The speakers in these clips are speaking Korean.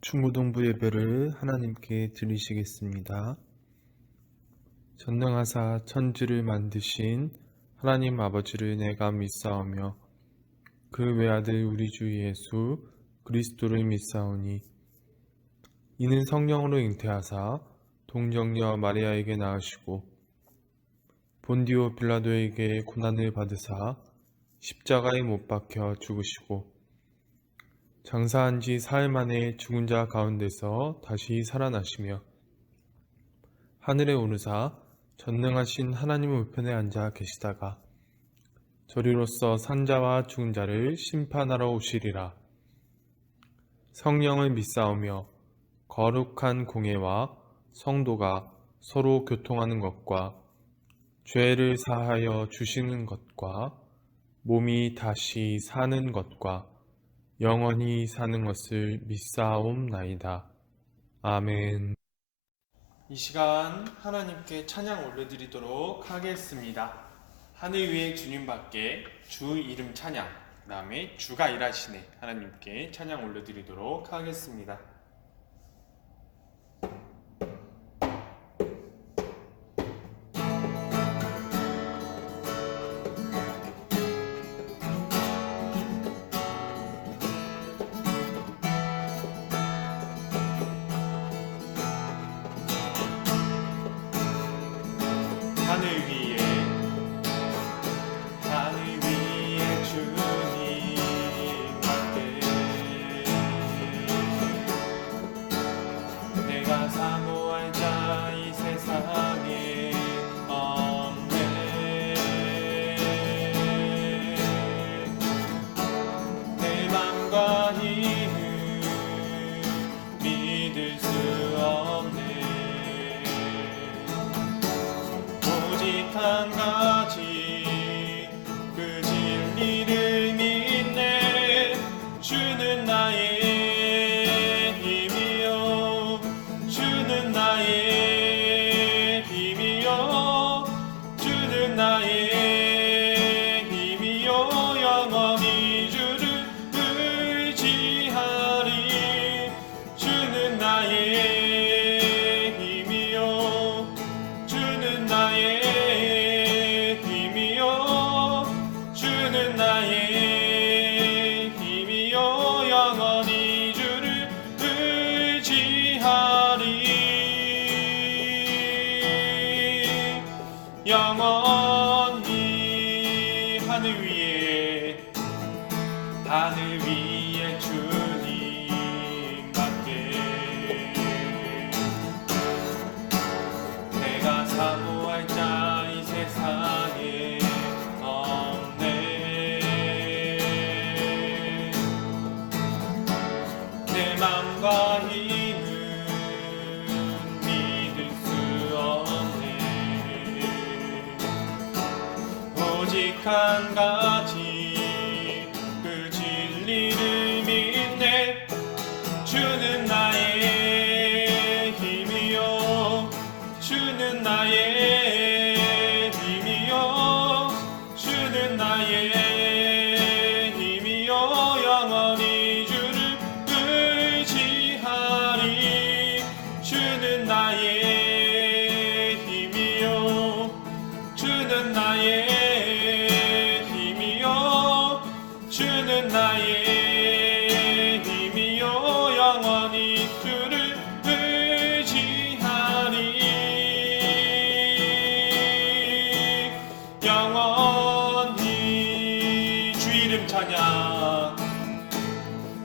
중고등부 예배를 하나님께 드리시겠습니다. 전능하사 천지를 만드신 하나님 아버지를 내가 믿사오며 그 외아들 우리 주 예수 그리스도를 믿사오니 이는 성령으로 잉태하사 동정녀 마리아에게 낳으시고 본디오 빌라도에게 고난을 받으사 십자가에 못 박혀 죽으시고 장사한 지 사흘 만에 죽은 자 가운데서 다시 살아나시며 하늘에 오르사 전능하신 하나님 우편에 앉아 계시다가 저리로서 산자와 죽은 자를 심판하러 오시리라. 성령을 믿사오며 거룩한 공예와 성도가 서로 교통하는 것과 죄를 사하여 주시는 것과 몸이 다시 사는 것과 영원히 사는 것을 믿사옵나이다. 아멘. 이 시간 하나님께 찬양 올려드리도록 하겠습니다. 하늘 위에 주님밖에 주 이름 찬양, 그 다음에 주가 일하시네 하나님께 찬양 올려드리도록 하겠습니다. 하늘 위에 주님밖에 내가 사모할 자 이 세상에 없네. 내 맘과 힘을 믿을 수 없네. 오직 한 가지 그 진리를 믿네. 주는 나의 힘이요, 주는 나의 힘이요, 주는 나의 힘이요. 영원히 주를 의지하리. 주는 나의 힘이요, 주는 나의 힘이요, 주는 나의 힘이요. 영원히 주를 의지하리. 영원히 하늘 위에 주님밖에 내가 사모할 자 이 세상에 없네. 내 맘과 힘은 믿을 수 없네. 오직 한 가지 그 진리를 믿네. 주는 나의 힘이요, 주는 나의 힘이요, 주는 나의 힘이요. 영원히 주를 의지하리. 주는 나의 힘이요, 주는 나의 힘이요, 주는 나의 힘이요. 영원히 주를 의지하리. 영원히 주 이름 찬양,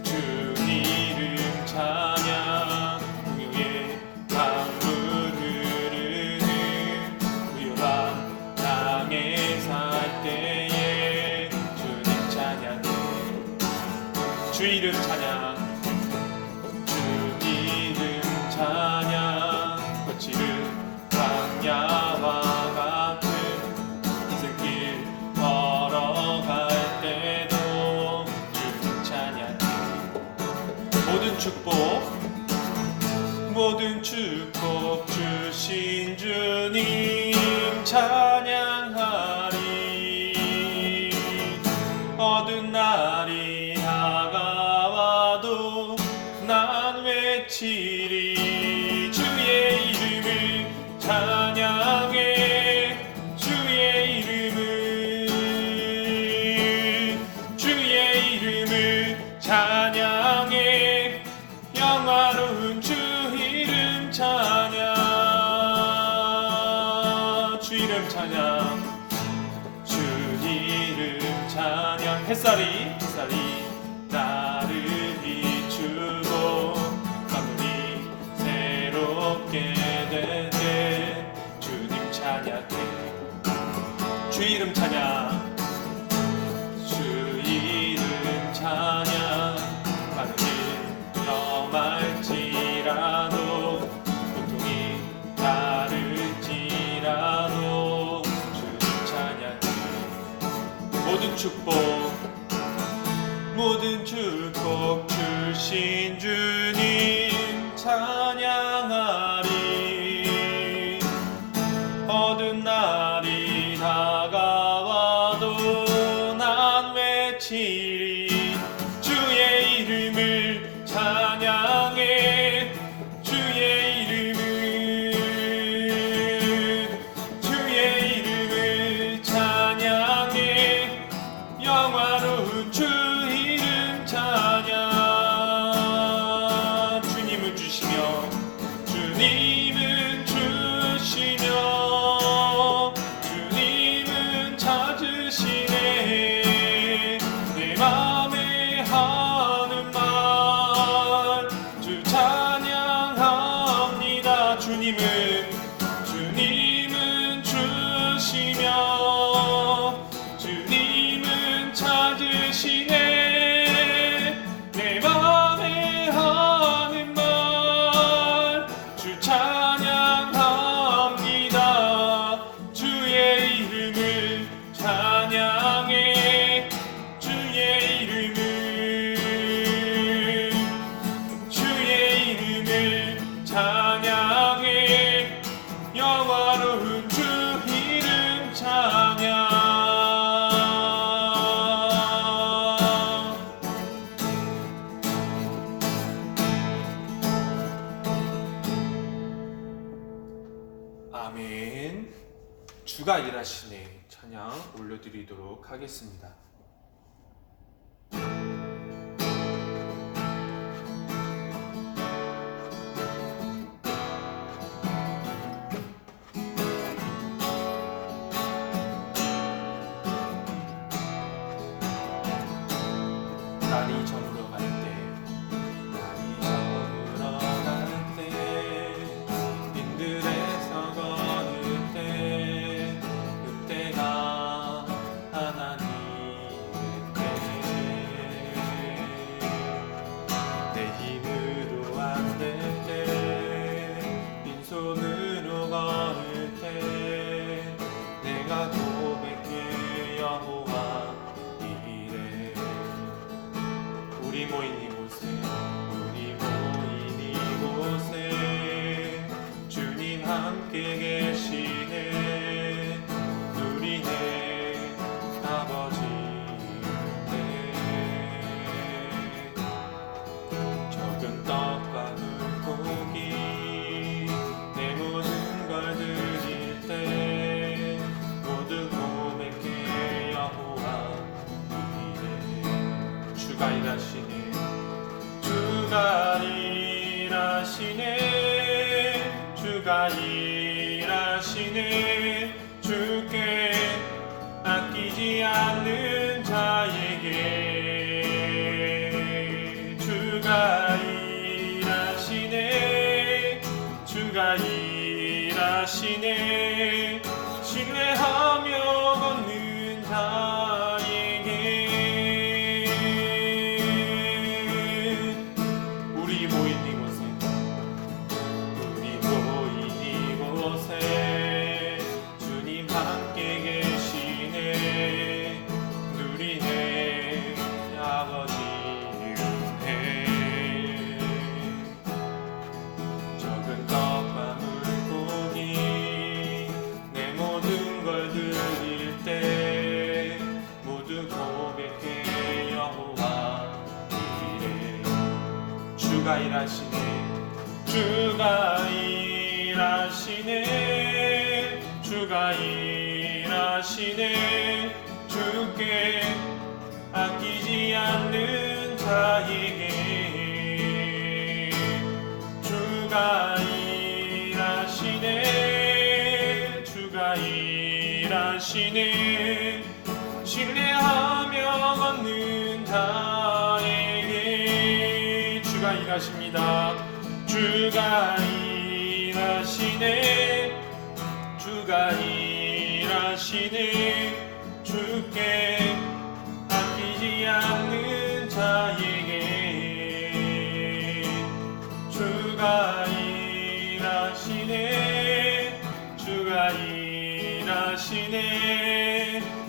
주 이름 찬양. 공유의 강물 흐르는 부요한 땅에 살 때에 주님 찬양, 주 이름 찬양, 주 이름 찬양. 거칠은 광야와 같은 인생길 걸어갈 때도 주님 찬양. 모든 축복 주신 주님 찬양하리. 어두운 날이 다가와도 난 왜 외치리 주의 이름을 찬양해 주의 이름을 찬양해 영화로운 주 이름 찬양 주 이름 찬양 주 이름 찬양 햇살이 나를 비추고 만물이 새롭게 되네 주님 찬양해 주 이름 찬양 주 이름 찬양 하늘이 험할지라도 고통이 따를지라도 주님 찬양해 모든 축복 주신 주님 찬양하리 어두운 날이 다가와도 난 외치리 주의 이름을 찬양해 주의 이름을 찬양해 영화로운 주 이름 찬양 주님은 주시며 주님은 찾으시네 내 맘에 하는 말 주 찬양합니다 주님은 주시며 주님은 찾으시네 내 맘에 하는 말 주 찬양합니다 주의 이름을 찬양해 주의 이름을 찬양해 영화로운 주 이름 찬양 아멘. 주가 일하시네 찬양 올려드리도록 하겠습니다. 날이 저물어 갈 때 빈들에서 걸을 때 그때가 하나님의 내 힘으로 안 될 때 빈손으로 걸을 때 내가 고백해 여호와 이래 우리 모인 이곳에 주님 함께 계시네 누리네 아버지 은혜 적은 떡과 물고기 내 모든 걸 드릴 때 모두 고백해 여호와 이래 주가 일하시네 주가 일하시네 주께 아끼지 않는 자에게 주가 일하시네 신뢰하며 걷는 자에게 우리 모인 이곳에 주님 함께 계시네 누리네 아버지 은혜 적은 떡과 물고기 주가 일하시네 주가 일하시네 주가 일하시네 주께 아끼지 않는 자에게 주가 일하시네 주가 일하시네 신뢰하며 걷는 자에게 주가 일하십니다 주가 일하시네 주가 일하시네 주께 아끼지 않는 자에게 주가 일하시네 주가 일하시네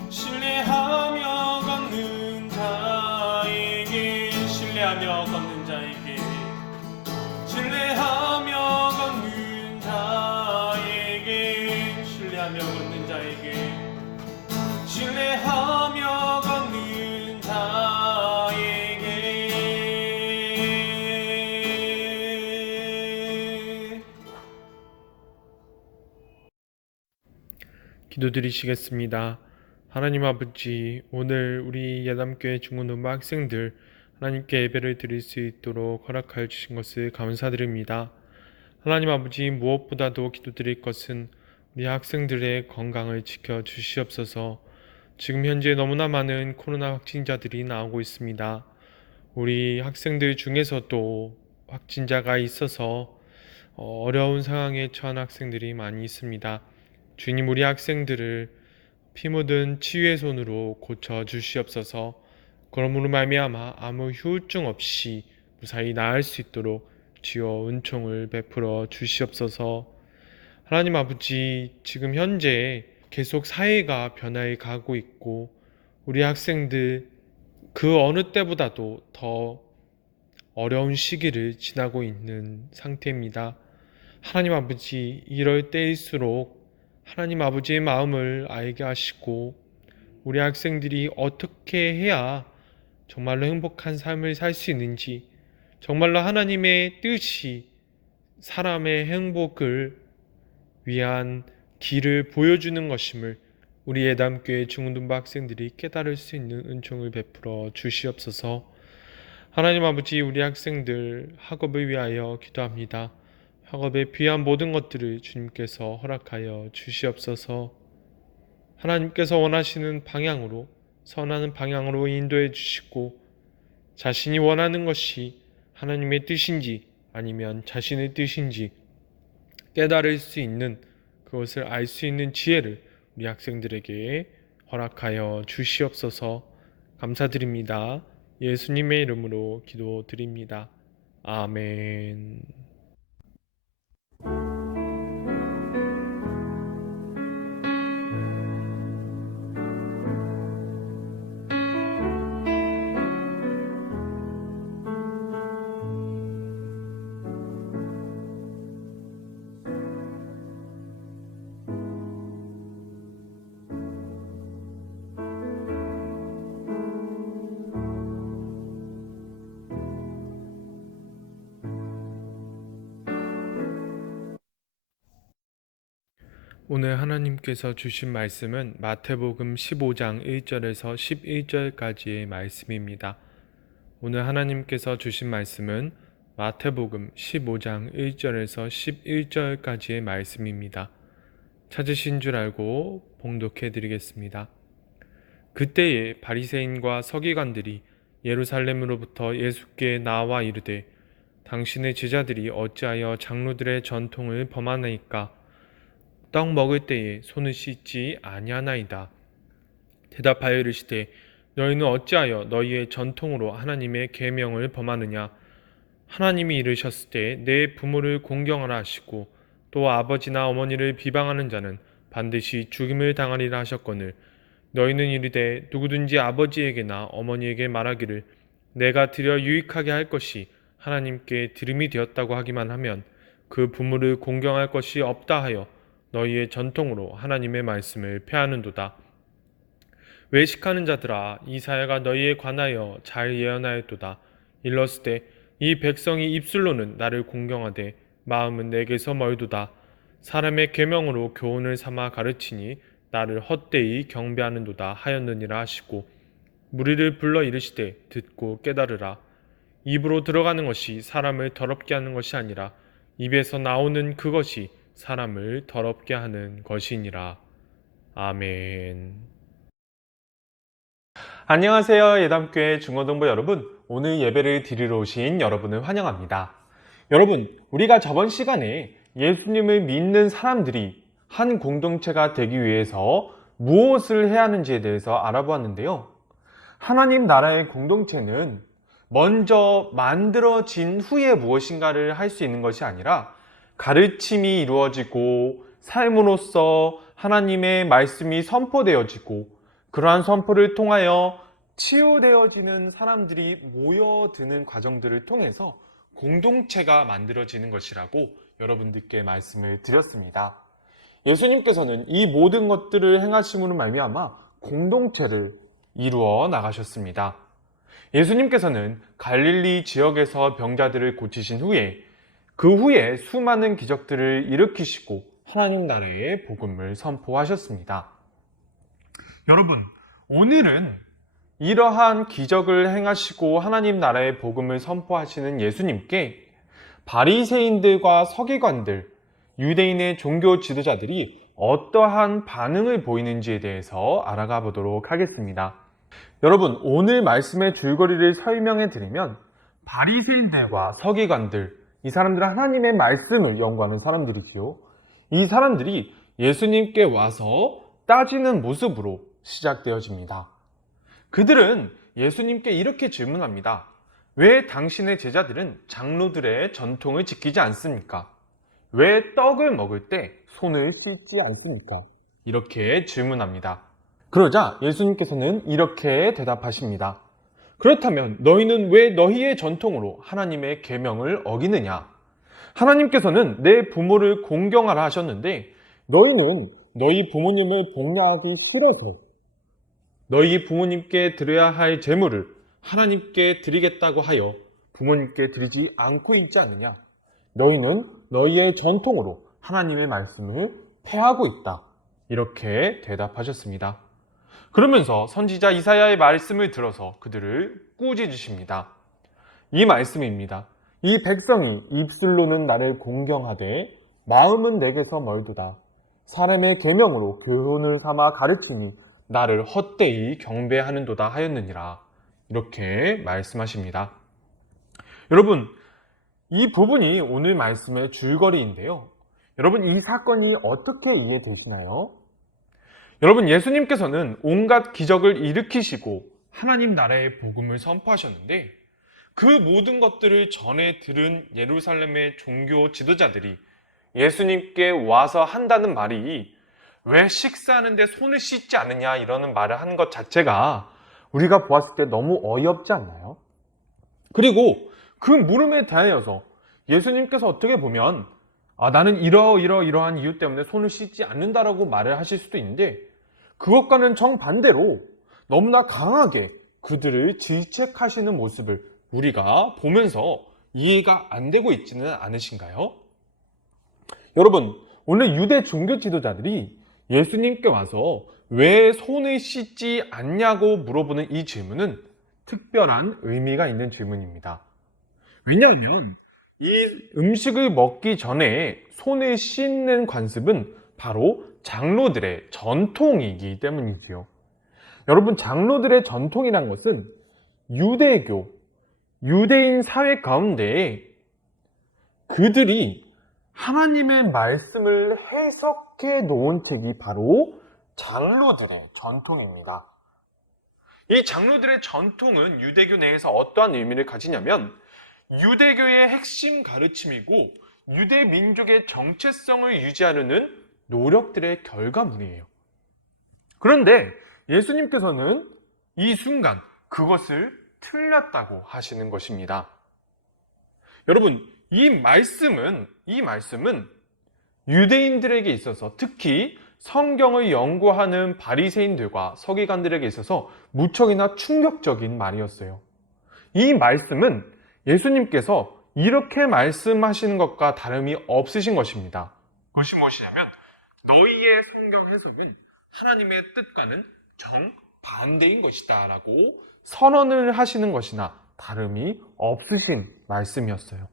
신뢰하며 걷는 자에게 신뢰하며 걷는 자에게 신뢰하며 걷는 자에게 신뢰하며 걷는 자에게 신뢰하며 걷는 자에게 기도드리시겠습니다. 하나님 아버지, 오늘 우리 예담교회 중고등부 학생들 하나님께 예배를 드릴 수 있도록 허락하여 주신 것을 감사드립니다. 하나님 아버지, 무엇보다도 기도드릴 것은 우리 학생들의 건강을 지켜 주시옵소서. 지금 현재 너무나 많은 코로나 확진자들이 나오고 있습니다. 우리 학생들 중에서도 확진자가 있어서 어려운 상황에 처한 학생들이 많이 있습니다. 주님, 우리 학생들을 피 묻은 치유의 손으로 고쳐 주시옵소서. 그러므로 말미암아 아무 후유증 없이 무사히 나을 수 있도록 주여 은총을 베풀어 주시옵소서. 하나님 아버지, 지금 현재 계속 사회가 변화해 가고 있고 우리 학생들 그 어느 때보다도 더 어려운 시기를 지나고 있는 상태입니다. 하나님 아버지, 이럴 때일수록 하나님 아버지의 마음을 알게 하시고 우리 학생들이 어떻게 해야 정말로 행복한 삶을 살 수 있는지, 정말로 하나님의 뜻이 사람의 행복을 위한 길을 보여주는 것임을 우리 예담교회 중등부 학생들이 깨달을 수 있는 은총을 베풀어 주시옵소서. 하나님 아버지, 우리 학생들 학업을 위하여 기도합니다. 학업에 필요한 모든 것들을 주님께서 허락하여 주시옵소서. 하나님께서 원하시는 방향으로, 선하는 방향으로 인도해 주시고 자신이 원하는 것이 하나님의 뜻인지 아니면 자신의 뜻인지 깨달을 수 있는, 그것을 알 수 있는 지혜를 우리 학생들에게 허락하여 주시옵소서. 감사드립니다. 예수님의 이름으로 기도드립니다. 아멘. 오늘 하나님께서 주신 말씀은 마태복음 15장 1절에서 11절까지의 말씀입니다. 오늘 하나님께서 주신 말씀은 마태복음 15장 1절에서 11절까지의 말씀입니다. 찾으신 줄 알고 봉독해 드리겠습니다. 그때에 바리새인과 서기관들이 예루살렘으로부터 예수께 나와 이르되 당신의 제자들이 어찌하여 장로들의 전통을 범하나이까? 떡 먹을 때에 손을 씻지 아니하나이다. 대답하여 이르시되 너희는 어찌하여 너희의 전통으로 하나님의 계명을 범하느냐? 하나님이 이르셨을 때 내 부모를 공경하라 하시고 또 아버지나 어머니를 비방하는 자는 반드시 죽임을 당하리라 하셨거늘 너희는 이르되 누구든지 아버지에게나 어머니에게 말하기를 내가 드려 유익하게 할 것이 하나님께 들음이 되었다고 하기만 하면 그 부모를 공경할 것이 없다 하여 너희의 전통으로 하나님의 말씀을 폐하는도다. 외식하는 자들아, 이사야가 너희에 관하여 잘 예언하였도다. 일렀을 때 이 백성이 입술로는 나를 공경하되 마음은 내게서 멀도다. 사람의 계명으로 교훈을 삼아 가르치니 나를 헛되이 경배하는도다 하였느니라 하시고 무리를 불러 이르시되 듣고 깨달으라. 입으로 들어가는 것이 사람을 더럽게 하는 것이 아니라 입에서 나오는 그것이 사람을 더럽게 하는 것이니라. 아멘. 안녕하세요. 예담교회 중고등부 여러분. 오늘 예배를 드리러 오신 여러분을 환영합니다. 여러분, 우리가 저번 시간에 예수님을 믿는 사람들이 한 공동체가 되기 위해서 무엇을 해야 하는지에 대해서 알아보았는데요. 하나님 나라의 공동체는 먼저 만들어진 후에 무엇인가를 할 수 있는 것이 아니라 가르침이 이루어지고 삶으로써 하나님의 말씀이 선포되어지고 그러한 선포를 통하여 치유되어지는 사람들이 모여드는 과정들을 통해서 공동체가 만들어지는 것이라고 여러분들께 말씀을 드렸습니다. 예수님께서는 이 모든 것들을 행하심으로 말미암아 공동체를 이루어 나가셨습니다. 예수님께서는 갈릴리 지역에서 병자들을 고치신 후에 그 후에 수많은 기적들을 일으키시고 하나님 나라의 복음을 선포하셨습니다. 여러분, 오늘은 이러한 기적을 행하시고 하나님 나라의 복음을 선포하시는 예수님께 바리새인들과 서기관들, 유대인의 종교 지도자들이 어떠한 반응을 보이는지에 대해서 알아가 보도록 하겠습니다. 여러분, 오늘 말씀의 줄거리를 설명해 드리면 바리새인들과 서기관들, 이 사람들은 하나님의 말씀을 연구하는 사람들이지요. 이 사람들이 예수님께 와서 따지는 모습으로 시작되어집니다. 그들은 예수님께 이렇게 질문합니다. 왜 당신의 제자들은 장로들의 전통을 지키지 않습니까? 왜 떡을 먹을 때 손을 씻지 않습니까? 이렇게 질문합니다. 그러자 예수님께서는 이렇게 대답하십니다. 그렇다면 너희는 왜 너희의 전통으로 하나님의 계명을 어기느냐? 하나님께서는 내 부모를 공경하라 하셨는데 너희는 너희 부모님을 복려하기 싫어서 너희 부모님께 드려야 할 제물을 하나님께 드리겠다고 하여 부모님께 드리지 않고 있지 않느냐? 너희는 너희의 전통으로 하나님의 말씀을 폐하고 있다. 이렇게 대답하셨습니다. 그러면서 선지자 이사야의 말씀을 들어서 그들을 꾸짖으십니다. 이 말씀입니다. 이 백성이 입술로는 나를 공경하되 마음은 내게서 멀도다. 사람의 계명으로 교훈을 삼아 가르치니 나를 헛되이 경배하는도다 하였느니라. 이렇게 말씀하십니다. 여러분, 이 부분이 오늘 말씀의 줄거리인데요. 여러분, 이 사건이 어떻게 이해되시나요? 여러분, 예수님께서는 온갖 기적을 일으키시고 하나님 나라의 복음을 선포하셨는데 그 모든 것들을 전해 들은 예루살렘의 종교 지도자들이 예수님께 와서 한다는 말이 왜 식사하는데 손을 씻지 않느냐 이러는 말을 하는 것 자체가 우리가 보았을 때 너무 어이없지 않나요? 그리고 그 물음에 대하여서 예수님께서 어떻게 보면 나는 이러한 이유 때문에 손을 씻지 않는다라고 말을 하실 수도 있는데 그것과는 정반대로 너무나 강하게 그들을 질책하시는 모습을 우리가 보면서 이해가 안 되고 있지는 않으신가요? 여러분, 오늘 유대 종교 지도자들이 예수님께 와서 왜 손을 씻지 않냐고 물어보는 이 질문은 특별한 의미가 있는 질문입니다. 왜냐하면 이 음식을 먹기 전에 손을 씻는 관습은 바로 장로들의 전통이기 때문이지요. 여러분, 장로들의 전통이란 것은 유대교, 유대인 사회 가운데 그들이 하나님의 말씀을 해석해 놓은 책이 바로 장로들의 전통입니다. 이 장로들의 전통은 유대교 내에서 어떠한 의미를 가지냐면 유대교의 핵심 가르침이고 유대 민족의 정체성을 유지하려는 노력들의 결과물이에요. 그런데 예수님께서는 이 순간 그것을 틀렸다고 하시는 것입니다. 여러분, 이 말씀은 유대인들에게 있어서 특히 성경을 연구하는 바리새인들과 서기관들에게 있어서 무척이나 충격적인 말이었어요. 이 말씀은 예수님께서 이렇게 말씀하시는 것과 다름이 없으신 것입니다. 그것이 무엇이냐면 너희의 성경 해석은 하나님의 뜻과는 정반대인 것이다 라고 선언을 하시는 것이나 다름이 없으신 말씀이었어요.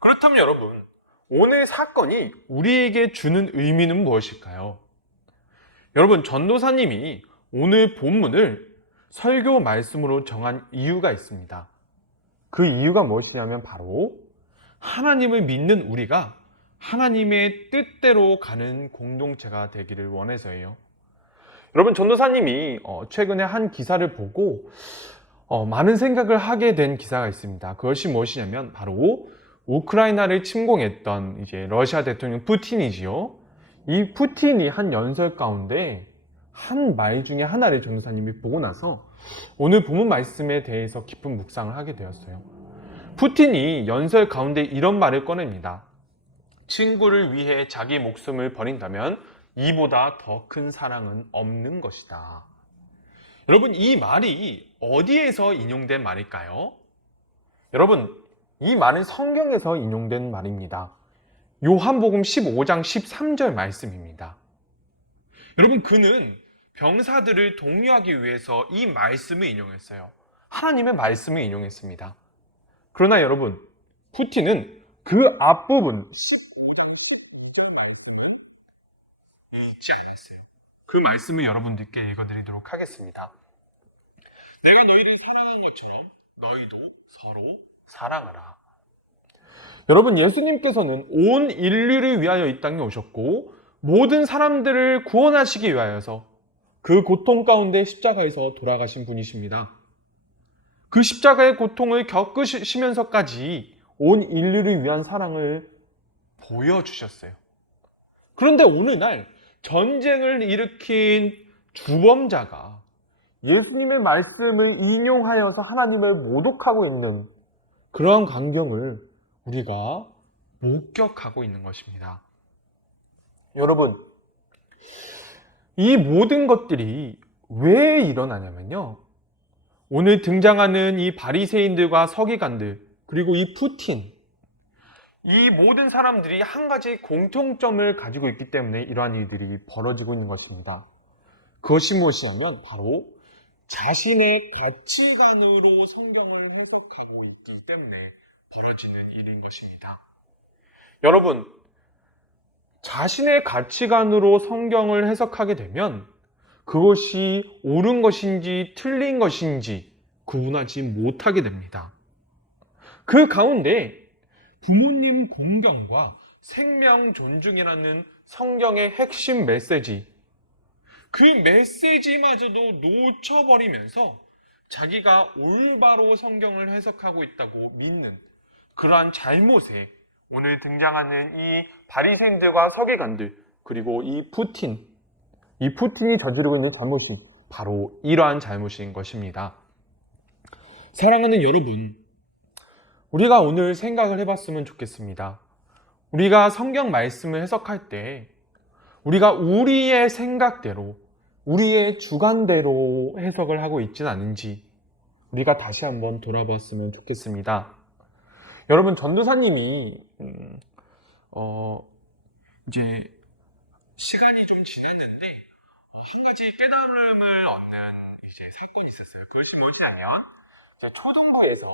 그렇다면 여러분, 오늘 사건이 우리에게 주는 의미는 무엇일까요? 여러분, 전도사님이 오늘 본문을 설교 말씀으로 정한 이유가 있습니다. 그 이유가 무엇이냐면 바로 하나님을 믿는 우리가 하나님의 뜻대로 가는 공동체가 되기를 원해서예요. 여러분, 전도사님이 최근에 한 기사를 보고 많은 생각을 하게 된 기사가 있습니다. 그것이 무엇이냐면 바로 우크라이나를 침공했던 이제 러시아 대통령 푸틴이지요. 이 푸틴이 한 연설 가운데 한 말 중에 하나를 전도사님이 보고 나서 오늘 본문 말씀에 대해서 깊은 묵상을 하게 되었어요. 푸틴이 연설 가운데 이런 말을 꺼냅니다. 친구를 위해 자기 목숨을 버린다면 이보다 더 큰 사랑은 없는 것이다. 여러분, 이 말이 어디에서 인용된 말일까요? 여러분, 이 말은 성경에서 인용된 말입니다. 요한복음 15장 13절 말씀입니다. 여러분, 그는 병사들을 독려하기 위해서 이 말씀을 인용했어요. 하나님의 말씀을 인용했습니다. 그러나 여러분, 푸틴은 그 앞부분 15장 16절 말씀을 읽지 않았어요. 그 말씀을 여러분들께 읽어드리도록 하겠습니다. 내가 너희를 사랑한 것처럼 너희도 서로 사랑하라. 여러분, 예수님께서는 온 인류를 위하여 이 땅에 오셨고 모든 사람들을 구원하시기 위하여서 그 고통 가운데 십자가에서 돌아가신 분이십니다. 그 십자가의 고통을 겪으시면서까지 온 인류를 위한 사랑을 보여주셨어요. 그런데 오늘날 전쟁을 일으킨 주범자가 예수님의 말씀을 인용하여서 하나님을 모독하고 있는 그러한 광경을 우리가 목격하고 있는 것입니다. 여러분, 이 모든 것들이 왜 일어나냐면요, 오늘 등장하는 이 바리새인들과 서기관들, 그리고 이 푸틴, 이 모든 사람들이 한 가지 공통점을 가지고 있기 때문에 이러한 일들이 벌어지고 있는 것입니다. 그것이 무엇이냐면 바로 자신의 가치관으로 성경을 해석하고 있기 때문에 벌어지는 일인 것입니다. 여러분, 자신의 가치관으로 성경을 해석하게 되면 그것이 옳은 것인지 틀린 것인지 구분하지 못하게 됩니다. 그 가운데 부모님 공경과 생명 존중이라는 성경의 핵심 메시지, 그 메시지마저도 놓쳐버리면서 자기가 올바로 성경을 해석하고 있다고 믿는 그러한 잘못에 오늘 등장하는 이 바리새인들과 서기관들, 그리고 이 푸틴이 저지르고 있는 잘못이 바로 이러한 잘못인 것입니다. 사랑하는 여러분, 우리가 오늘 생각을 해봤으면 좋겠습니다. 우리가 성경 말씀을 해석할 때 우리가 우리의 생각대로, 우리의 주관대로 해석을 하고 있지는 않은지 우리가 다시 한번 돌아봤으면 좋겠습니다. 여러분, 전도사님이 이제 시간이 좀 지났는데 한 가지 깨달음을 얻는 이제 사건이 있었어요. 그것이 뭐냐면 이제 초등부에서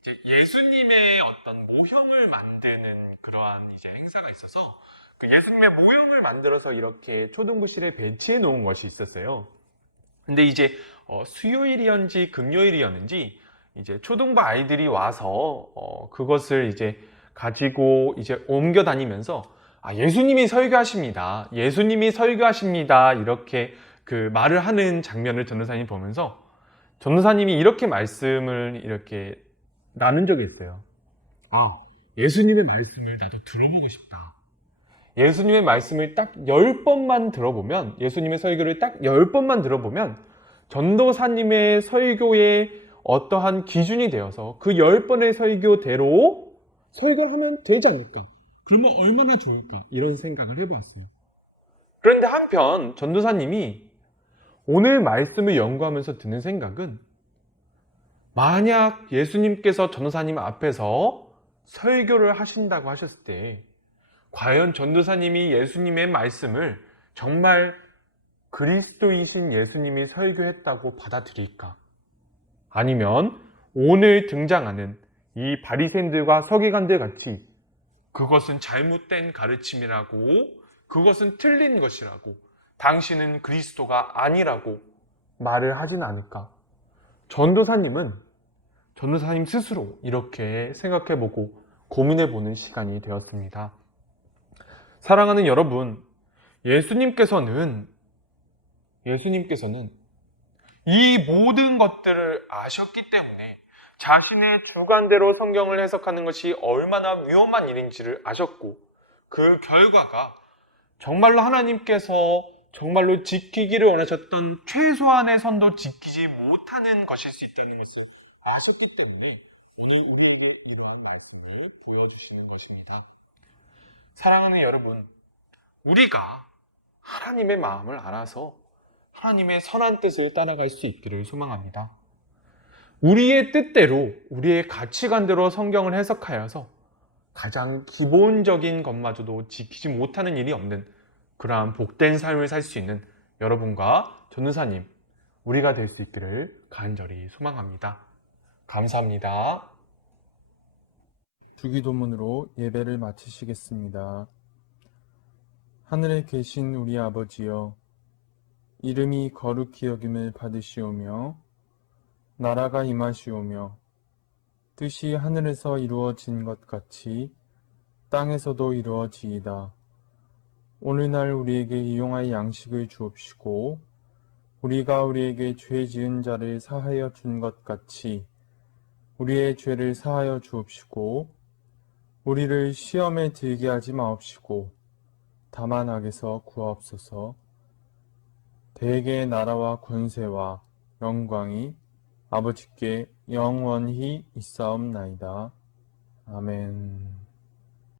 이제 예수님의 어떤 모형을 만드는 그러한 이제 행사가 있어서 그 예수님의 모형을 만들어서 이렇게 초등부실에 배치해 놓은 것이 있었어요. 근데 이제 수요일이었는지 금요일이었는지 이제 초등부 아이들이 와서 그것을 이제 가지고 이제 옮겨 다니면서 예수님이 설교하십니다. 예수님이 설교하십니다. 이렇게 그 말을 하는 장면을 전도사님이 보면서 전도사님이 이렇게 말씀을 이렇게 나눈 적이 있어요. 예수님의 말씀을 나도 들어보고 싶다. 예수님의 말씀을 딱 10번만 들어보면, 예수님의 설교를 딱 10번만 들어보면 전도사님의 설교에 어떠한 기준이 되어서 그 10번의 설교대로 설교를 하면 되지 않을까? 그러면 얼마나 좋을까? 이런 생각을 해보았어요. 그런데 한편 전도사님이 오늘 말씀을 연구하면서 드는 생각은 만약 예수님께서 전도사님 앞에서 설교를 하신다고 하셨을 때 과연 전도사님이 예수님의 말씀을 정말 그리스도이신 예수님이 설교했다고 받아들일까? 아니면 오늘 등장하는 이 바리새인들과 서기관들 같이 그것은 잘못된 가르침이라고, 그것은 틀린 것이라고, 당신은 그리스도가 아니라고 말을 하진 않을까? 전도사님 스스로 이렇게 생각해보고 고민해보는 시간이 되었습니다. 사랑하는 여러분, 예수님께서는 이 모든 것들을 아셨기 때문에 자신의 주관대로 성경을 해석하는 것이 얼마나 위험한 일인지를 아셨고, 그 결과가 정말로 하나님께서 정말로 지키기를 원하셨던 최소한의 선도 지키지 못하는 것일 수 있다는 것을 아셨기 때문에 오늘 우리에게 이러한 말씀을 보여주시는 것입니다. 사랑하는 여러분, 우리가 하나님의 마음을 알아서 하나님의 선한 뜻을 따라갈 수 있기를 소망합니다. 우리의 뜻대로, 우리의 가치관대로 성경을 해석하여서 가장 기본적인 것마저도 지키지 못하는 일이 없는 그러한 복된 삶을 살 수 있는 여러분과 전도사님, 우리가 될 수 있기를 간절히 소망합니다. 감사합니다. 주기도문으로 예배를 마치시겠습니다. 하늘에 계신 우리 아버지여, 이름이 거룩히 여김을 받으시오며 나라가 임하시오며 뜻이 하늘에서 이루어진 것 같이 땅에서도 이루어지이다. 오늘날 우리에게 일용할 양식을 주옵시고 우리가 우리에게 죄 지은 자를 사하여 준 것 같이 우리의 죄를 사하여 주옵시고 우리를 시험에 들게 하지 마옵시고 다만 악에서 구하옵소서. 대개의 나라와 권세와 영광이 아버지께 영원히 있사옵나이다. 아멘.